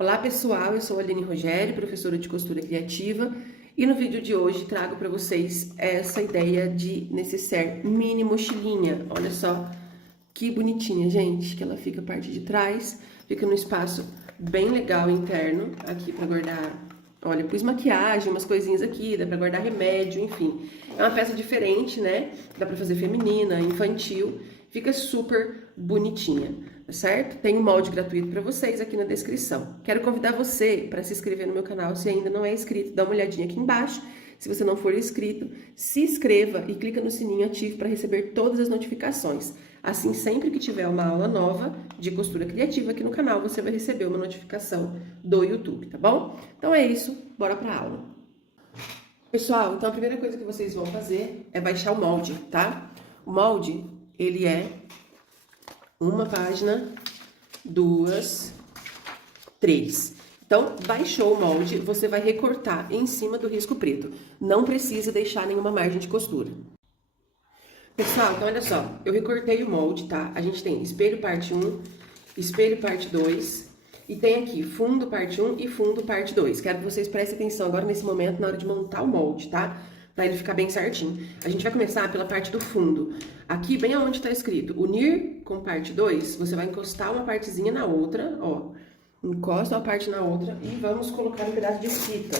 Olá pessoal, eu sou a Aline Rogério, professora de costura criativa, e no vídeo de hoje trago para vocês essa ideia de necessaire mini mochilinha. Olha só que bonitinha, gente, que ela fica a parte de trás, fica num espaço bem legal interno, aqui para guardar, olha, pus maquiagem, umas coisinhas aqui, dá para guardar remédio, enfim. É uma peça diferente, né? Dá para fazer feminina, infantil, fica super bonitinha, tá certo? Tem um molde gratuito para vocês aqui na descrição. Quero convidar você para se inscrever no meu canal se ainda não é inscrito, dá uma olhadinha aqui embaixo. Se você não for inscrito, se inscreva e clica no sininho ativo para receber todas as notificações. Assim, sempre que tiver uma aula nova de costura criativa aqui no canal, você vai receber uma notificação do YouTube, tá bom? Então é isso, bora pra aula. Pessoal, então a primeira coisa que vocês vão fazer é baixar o molde, tá? O molde, ele é uma página, 2, 3. Então, baixou o molde, você vai recortar em cima do risco preto. Não precisa deixar nenhuma margem de costura. Pessoal, então olha só, eu recortei o molde, tá? A gente tem espelho parte 1, espelho parte 2, e tem aqui fundo parte 1 e fundo parte 2. Quero que vocês prestem atenção agora nesse momento, na hora de montar o molde, tá? Pra ele ficar bem certinho. A gente vai começar pela parte do fundo. Aqui, bem aonde tá escrito unir com parte 2, você vai encostar uma partezinha na outra, ó. Encosta uma parte na outra e vamos colocar um pedaço de fita.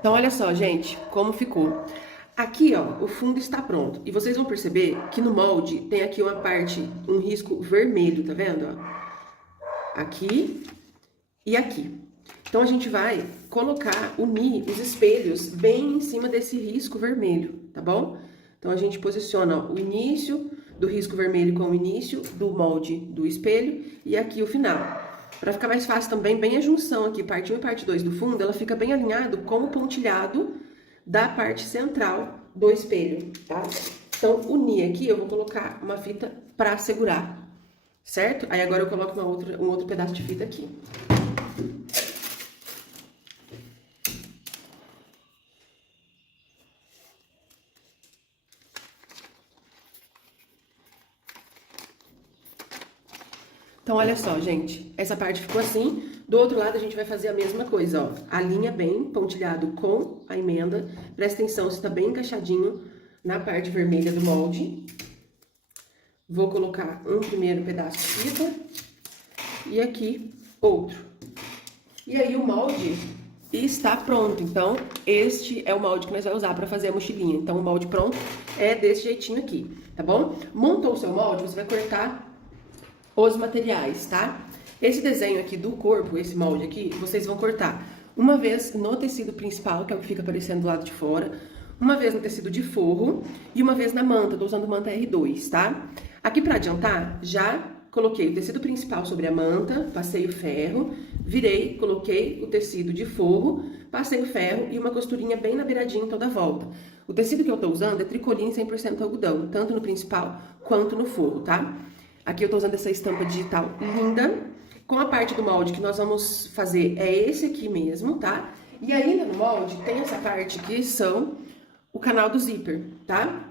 Então, olha só, gente, como ficou. Aqui, ó, o fundo está pronto. E vocês vão perceber que no molde tem aqui uma parte, um risco vermelho, tá vendo? Ó? Aqui e aqui. Então, a gente vai colocar, unir os espelhos bem em cima desse risco vermelho, tá bom? Então, a gente posiciona ó, o início do risco vermelho com o início do molde do espelho e aqui o final. Para ficar mais fácil também, bem a junção aqui, parte 1 e parte 2 do fundo, ela fica bem alinhado com o pontilhado da parte central do espelho, tá? Então, unir aqui, eu vou colocar uma fita para segurar, certo? Aí agora eu coloco um outro pedaço de fita aqui. Então, olha só, gente, essa parte ficou assim. Do outro lado, a gente vai fazer a mesma coisa, ó. Alinha bem, pontilhado com a emenda. Presta atenção se tá bem encaixadinho na parte vermelha do molde. Vou colocar um primeiro pedaço de fita e aqui outro. E aí, o molde está pronto. Então, este é o molde que nós vamos usar para fazer a mochilinha. Então, o molde pronto é desse jeitinho aqui, tá bom? Montou o seu molde, você vai cortar os materiais, tá? Esse desenho aqui do corpo, esse molde aqui, vocês vão cortar uma vez no tecido principal, que é o que fica aparecendo do lado de fora, uma vez no tecido de forro e uma vez na manta, tô usando manta R2, tá? Aqui pra adiantar, já coloquei o tecido principal sobre a manta, passei o ferro, virei, coloquei o tecido de forro, passei o ferro e uma costurinha bem na beiradinha toda a volta. O tecido que eu tô usando é tricoline 100% algodão, tanto no principal quanto no forro, tá? Aqui eu tô usando essa estampa digital linda, com a parte do molde que nós vamos fazer é esse aqui mesmo, tá? E ainda no molde tem essa parte que são o canal do zíper, tá?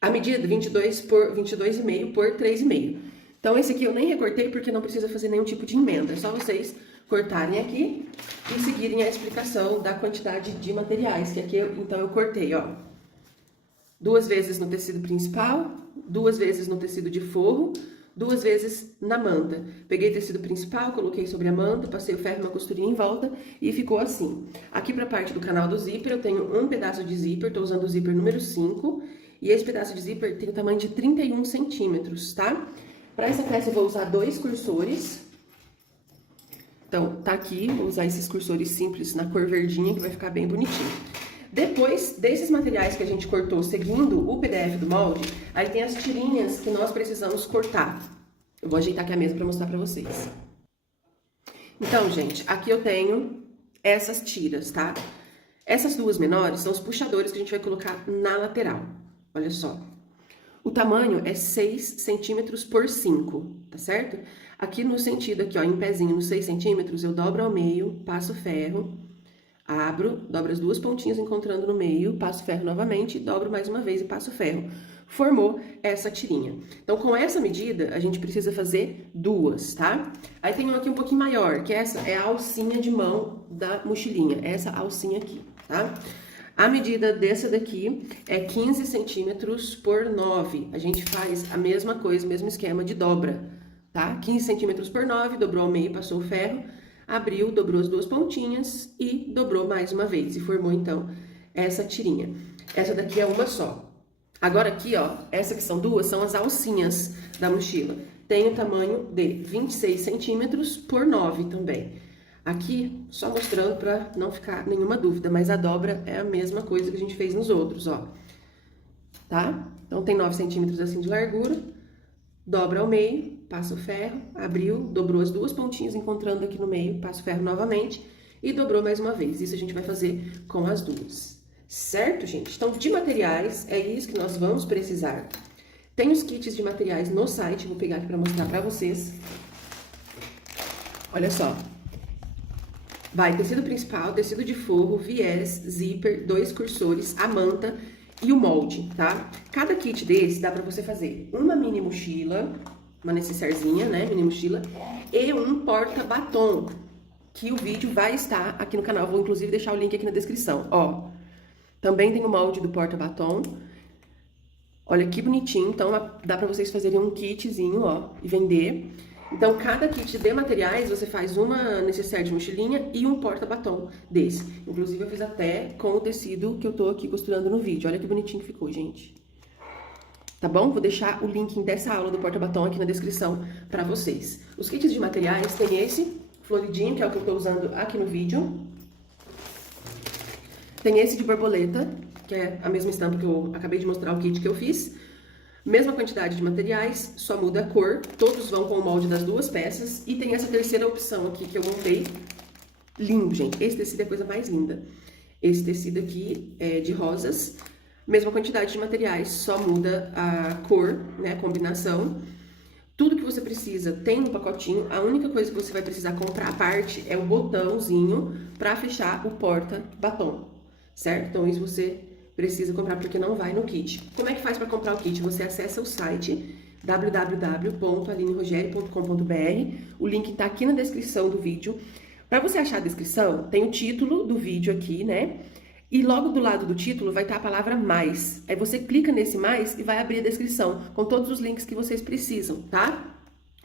A medida 22 por 22,5 por 3,5. Então esse aqui eu nem recortei porque não precisa fazer nenhum tipo de emenda, é só vocês cortarem aqui e seguirem a explicação da quantidade de materiais, que aqui então eu cortei, ó. 2 vezes no tecido principal, 2 vezes no tecido de forro, 2 vezes na manta. Peguei tecido principal, coloquei sobre a manta, passei o ferro, uma costurinha em volta e ficou assim. Aqui pra parte do canal do zíper eu tenho um pedaço de zíper, tô usando o zíper número 5. E esse pedaço de zíper tem o tamanho de 31 centímetros, tá? Pra essa peça eu vou usar 2 cursores. Então, tá aqui, vou usar esses cursores simples na cor verdinha, que vai ficar bem bonitinho. Depois desses materiais que a gente cortou seguindo o PDF do molde, aí tem as tirinhas que nós precisamos cortar. Eu vou ajeitar aqui a mesa para mostrar para vocês. Então, gente, aqui eu tenho essas tiras, tá? Essas duas menores são os puxadores que a gente vai colocar na lateral. Olha só. O tamanho é 6 centímetros por 5, tá certo? Aqui no sentido, aqui ó, em pezinho, nos 6 centímetros, eu dobro ao meio, passo ferro. Abro, dobro as duas pontinhas encontrando no meio, passo ferro novamente, dobro mais uma vez e passo ferro. Formou essa tirinha. Então, com essa medida, a gente precisa fazer duas, tá? Aí tem uma aqui um pouquinho maior, que essa é a alcinha de mão da mochilinha, essa alcinha aqui, tá? A medida dessa daqui é 15 centímetros por 9. A gente faz a mesma coisa, o mesmo esquema de dobra, tá? 15 centímetros por 9, dobrou ao meio, passou o ferro, abriu, dobrou as duas pontinhas e dobrou mais uma vez. E formou, então, essa tirinha. Essa daqui é uma só. Agora aqui, ó, essa que são duas, são as alcinhas da mochila. Tem o tamanho de 26 centímetros por 9 também. Aqui, só mostrando para não ficar nenhuma dúvida, mas a dobra é a mesma coisa que a gente fez nos outros, ó. Tá? Então, tem 9 centímetros assim de largura, dobra ao meio, passa o ferro, abriu, dobrou as duas pontinhas encontrando aqui no meio, passa o ferro novamente e dobrou mais uma vez. Isso a gente vai fazer com as duas. Certo, gente? Então, de materiais, é isso que nós vamos precisar. Tem os kits de materiais no site, vou pegar aqui para mostrar para vocês. Olha só. Vai tecido principal, tecido de forro, viés, zíper, 2 cursores, a manta e o molde, tá? Cada kit desse dá para você fazer uma mini mochila, uma necessairezinha, né, mini mochila, e um porta-batom, que o vídeo vai estar aqui no canal. Vou, inclusive, deixar o link aqui na descrição, ó. Também tem o molde do porta-batom. Olha que bonitinho, então dá pra vocês fazerem um kitzinho, ó, e vender. Então, cada kit de materiais, você faz uma necessaire de mochilinha e um porta-batom desse. Inclusive, eu fiz até com o tecido que eu tô aqui costurando no vídeo. Olha que bonitinho que ficou, gente. Tá bom? Vou deixar o link dessa aula do porta-batom aqui na descrição pra vocês. Os kits de materiais tem esse, floridinho, que é o que eu tô usando aqui no vídeo. Tem esse de borboleta, que é a mesma estampa que eu acabei de mostrar o kit que eu fiz. Mesma quantidade de materiais, só muda a cor. Todos vão com o molde das duas peças. E tem essa terceira opção aqui que eu montei. Lindo, gente. Esse tecido é a coisa mais linda. Esse tecido aqui é de rosas. Mesma quantidade de materiais, só muda a cor, né, a combinação. Tudo que você precisa tem no pacotinho. A única coisa que você vai precisar comprar à parte é o botãozinho para fechar o porta-batom. Certo? Então, isso você precisa comprar porque não vai no kit. Como é que faz para comprar o kit? Você acessa o site www.alinerogerio.com.br. O link tá aqui na descrição do vídeo. Para você achar a descrição, tem o título do vídeo aqui, né? E logo do lado do título vai estar a palavra mais. Aí você clica nesse mais e vai abrir a descrição com todos os links que vocês precisam, tá?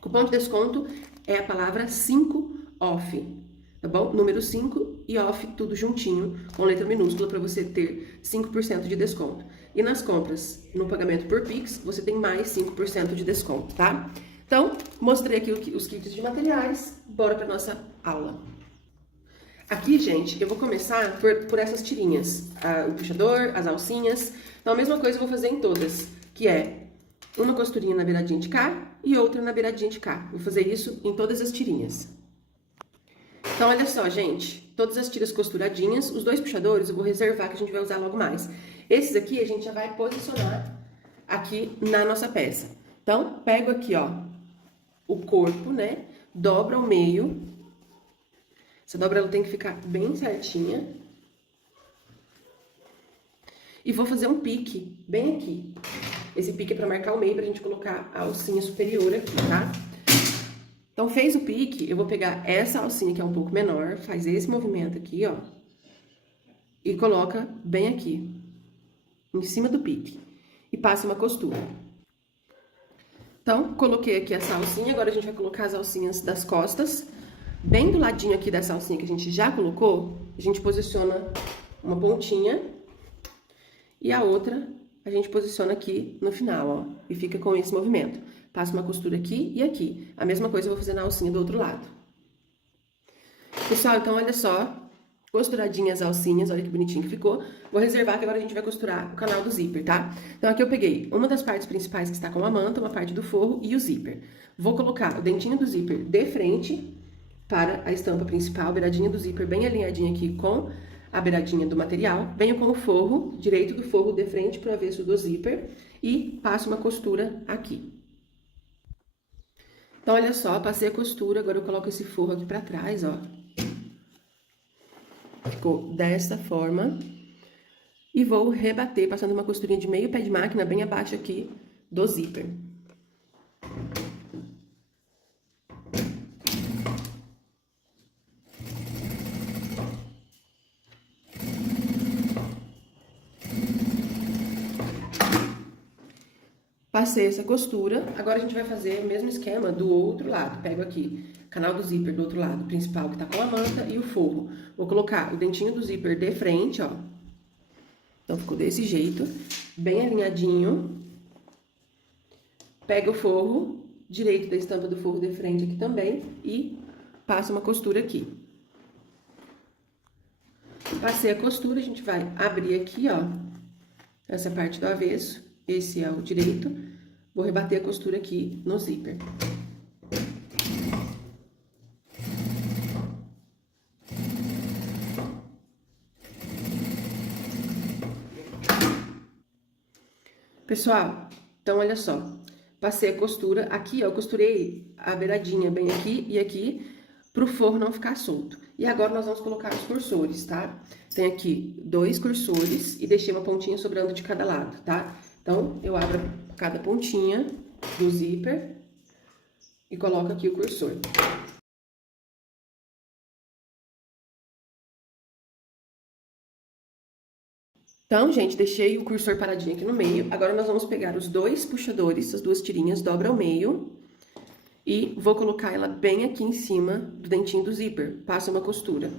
Cupom de desconto é a palavra 5OFF. Tá bom? Número 5 e off tudo juntinho, com letra minúscula, para você ter 5% de desconto. E nas compras, no pagamento por Pix, você tem mais 5% de desconto, tá? Então, mostrei aqui os kits de materiais, bora para nossa aula. Aqui, gente, eu vou começar por essas tirinhas, o puxador, as alcinhas. Então, a mesma coisa eu vou fazer em todas, que é uma costurinha na beiradinha de cá e outra na beiradinha de cá. Vou fazer isso em todas as tirinhas. Então, olha só, gente, todas as tiras costuradinhas, os 2 puxadores eu vou reservar que a gente vai usar logo mais. Esses aqui a gente já vai posicionar aqui na nossa peça. Então, pego aqui, ó, o corpo, né, dobra ao meio. Essa dobra ela tem que ficar bem certinha. E vou fazer um pique bem aqui. Esse pique é pra marcar o meio, pra gente colocar a alcinha superior aqui, tá? Então, fez o pique, eu vou pegar essa alcinha que é um pouco menor, faz esse movimento aqui, ó, e coloca bem aqui, em cima do pique, e passa uma costura. Então, coloquei aqui essa alcinha, agora a gente vai colocar as alcinhas das costas. Bem do ladinho aqui dessa alcinha que a gente já colocou, a gente posiciona uma pontinha, e a outra a gente posiciona aqui no final, ó, e fica com esse movimento. Passo uma costura aqui e aqui. A mesma coisa eu vou fazer na alcinha do outro lado. Pessoal, então olha só. Costuradinhas as alcinhas, olha que bonitinho que ficou. Vou reservar que agora a gente vai costurar o canal do zíper, tá? Então aqui eu peguei uma das partes principais que está com a manta, uma parte do forro e o zíper. Vou colocar o dentinho do zíper de frente para a estampa principal, a beiradinha do zíper bem alinhadinha aqui com a beiradinha do material. Venho com o forro, direito do forro de frente para o avesso do zíper e passo uma costura aqui. Então, olha só, passei a costura, agora eu coloco esse forro aqui pra trás, ó. Ficou dessa forma. E vou rebater, passando uma costurinha de meio pé de máquina bem abaixo aqui do zíper. Passei essa costura, agora a gente vai fazer o mesmo esquema do outro lado. Pego aqui canal do zíper do outro lado, principal que tá com a manta e o forro. Vou colocar o dentinho do zíper de frente, ó. Então, ficou desse jeito, bem alinhadinho. Pega o forro, direito da estampa do forro de frente aqui também, e passa uma costura aqui. Passei a costura, a gente vai abrir aqui, ó, essa parte do avesso, esse é o direito. Vou rebater a costura aqui no zíper. Pessoal, então olha só, passei a costura aqui, ó, eu costurei a beiradinha bem aqui e aqui, pro forro não ficar solto. E agora nós vamos colocar os cursores, tá? Tem aqui 2 cursores e deixei uma pontinha sobrando de cada lado, tá? Então, eu abro cada pontinha do zíper e coloco aqui o cursor. Então, gente, deixei o cursor paradinho aqui no meio. Agora, nós vamos pegar os 2 puxadores, as 2 tirinhas, dobra ao meio. E vou colocar ela bem aqui em cima do dentinho do zíper. Passa uma costura.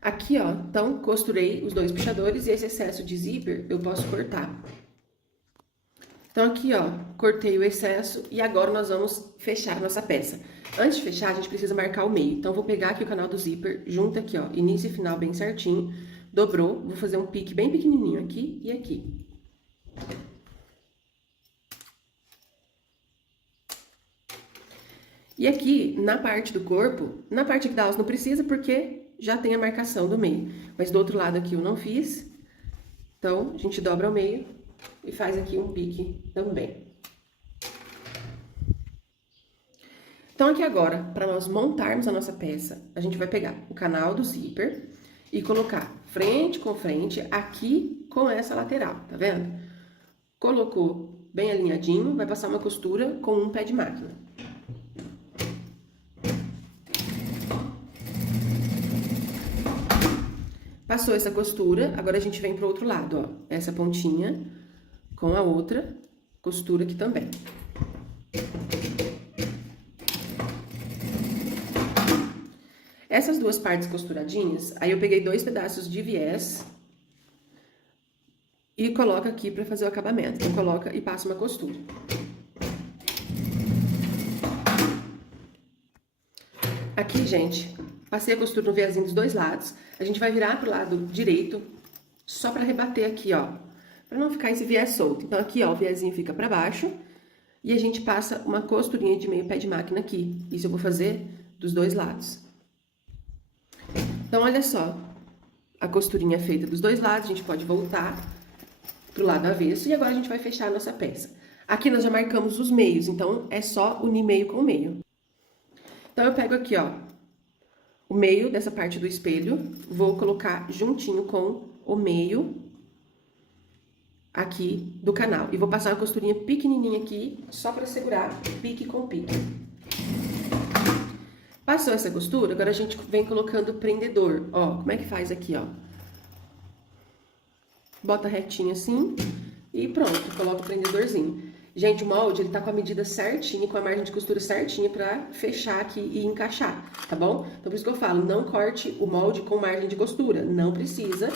Aqui, ó, então, costurei os 2 puxadores e esse excesso de zíper eu posso cortar. Então, aqui, ó, cortei o excesso e agora nós vamos fechar nossa peça. Antes de fechar, a gente precisa marcar o meio. Então, vou pegar aqui o canal do zíper, junta aqui, ó, início e final bem certinho, dobrou, vou fazer um pique bem pequenininho aqui e aqui. E aqui, na parte do corpo, na parte aqui da alça não precisa porque já tem a marcação do meio. Mas do outro lado aqui eu não fiz. Então, a gente dobra ao meio e faz aqui um pique também. Então, aqui agora, para nós montarmos a nossa peça, a gente vai pegar o canal do zíper e colocar frente com frente aqui com essa lateral, tá vendo? Colocou bem alinhadinho, vai passar uma costura com um pé de máquina. Passou essa costura, agora a gente vem pro outro lado, ó. Essa pontinha com a outra costura aqui também. Essas 2 partes costuradinhas, aí eu peguei 2 pedaços de viés e coloco aqui pra fazer o acabamento. Então, coloca e passa uma costura. Aqui, gente, passei a costura no viésinho dos 2 lados. A gente vai virar pro lado direito, só pra rebater aqui, ó. Pra não ficar esse viés solto. Então, aqui, ó, o viésinho fica pra baixo. E a gente passa uma costurinha de meio pé de máquina aqui. Isso eu vou fazer dos 2 lados. Então, olha só. A costurinha feita dos 2 lados, a gente pode voltar pro lado avesso. E agora a gente vai fechar a nossa peça. Aqui nós já marcamos os meios, então é só unir meio com meio. Então, eu pego aqui, ó, o meio dessa parte do espelho, vou colocar juntinho com o meio aqui do canal. E vou passar uma costurinha pequenininha aqui, só pra segurar pique com pique. Passou essa costura, agora a gente vem colocando o prendedor. Ó, como é que faz aqui, ó? Bota retinho assim e pronto, coloca o prendedorzinho. Gente, o molde, ele tá com a medida certinha, com a margem de costura certinha pra fechar aqui e encaixar, tá bom? Então, por isso que eu falo, não corte o molde com margem de costura, não precisa.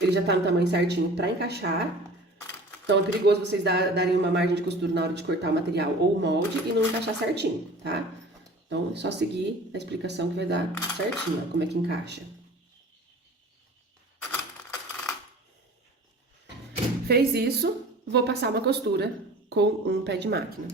Ele já tá no tamanho certinho pra encaixar. Então, é perigoso vocês darem uma margem de costura na hora de cortar o material ou o molde e não encaixar certinho, tá? Então, é só seguir a explicação que vai dar certinho, ó, como é que encaixa. Fez isso, vou passar uma costura com um pé de máquina.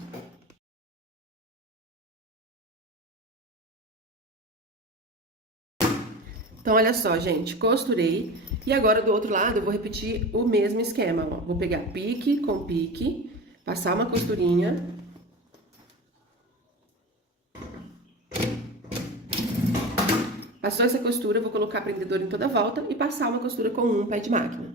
Então, olha só, gente, costurei. E agora, do outro lado, eu vou repetir o mesmo esquema, ó. Vou pegar pique com pique, passar uma costurinha. Passou essa costura, eu vou colocar prendedor em toda a volta e passar uma costura com um pé de máquina.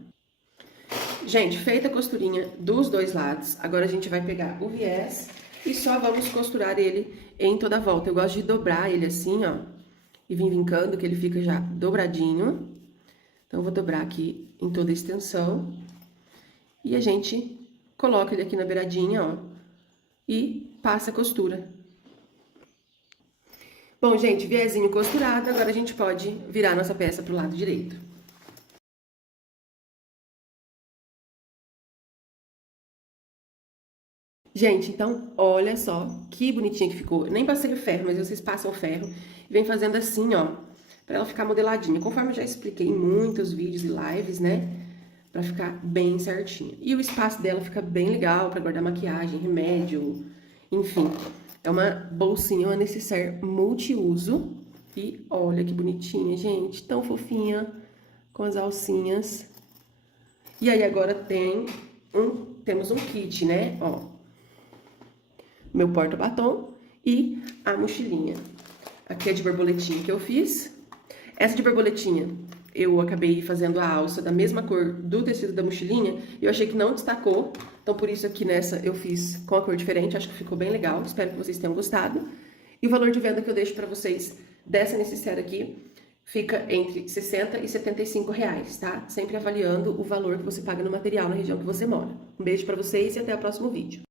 Gente, feita a costurinha dos dois lados, agora a gente vai pegar o viés e só vamos costurar ele em toda a volta. Eu gosto de dobrar ele assim, ó, e vir vincando, que ele fica já dobradinho. Então, eu vou dobrar aqui em toda a extensão. E a gente coloca ele aqui na beiradinha, ó, e passa a costura. Bom, gente, viezinho costurado, agora a gente pode virar nossa peça pro lado direito. Gente, então, olha só que bonitinha que ficou. Eu nem passei o ferro, mas vocês passam o ferro e vem fazendo assim, ó, pra ela ficar modeladinha. Conforme eu já expliquei em muitos vídeos e lives, né, pra ficar bem certinha. E o espaço dela fica bem legal pra guardar maquiagem, remédio, enfim. É uma bolsinha, uma necessaire multiuso. E olha que bonitinha, gente, tão fofinha, com as alcinhas. E aí, agora temos um kit, né, ó. Meu porta-batom e a mochilinha. Aqui é de borboletinha que eu fiz. Essa de borboletinha, eu acabei fazendo a alça da mesma cor do tecido da mochilinha. E eu achei que não destacou. Então, por isso aqui nessa eu fiz com a cor diferente. Acho que ficou bem legal. Espero que vocês tenham gostado. E o valor de venda que eu deixo pra vocês dessa necessaire aqui fica entre 60 e 75 reais, tá? Sempre avaliando o valor que você paga no material na região que você mora. Um beijo pra vocês e até o próximo vídeo.